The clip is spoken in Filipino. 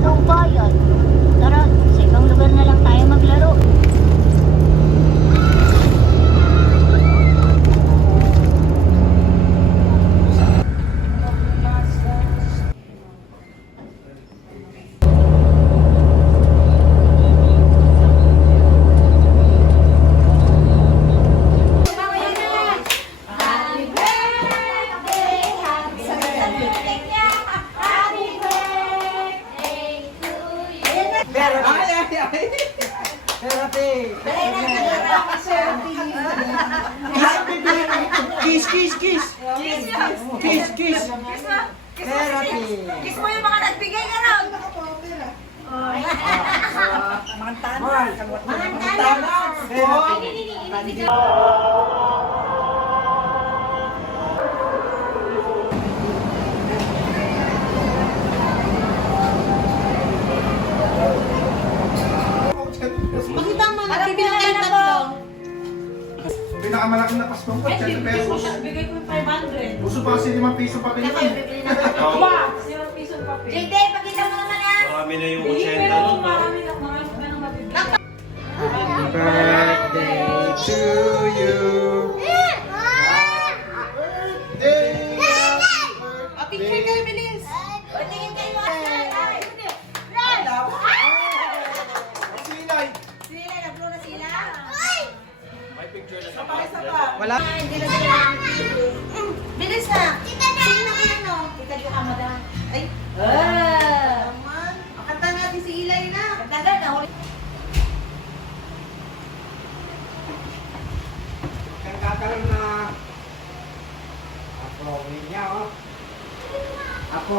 daw bayad. Tara, sa ibang lugar na lang tayo maglaro. Kiss, kiss, kiss. Kiss, kiss. Therapy. Kiss mo yung mga nagbigay ka na. Mga tanong. Mga tanong. Makita mo na. Bibili ka na po. Pinakamalaking na Pasko ko, 10 pesos. Bigay ko yung 500. Gusto pa kasi 5 piso pa Kaya pinsan. bibili na po. Wow! 0 piso pa po. JD, pakita mo naman ah. Marami na yung Hindi, 80 pero nun. marami na mga nang mabibili. Happy birthday to you. Picture kayo, bilis. Tingin kayo mga Silay! Sila, nag-blow na sila. May picture na sa Wala. Hindi na sila. Bilis na. Sino na kayo, no? Kita yung kamada. Ay. Naman. Kanta natin si Ilay na. Kanta na. Kagkakaroon na. Ako, niya, oh. Ako,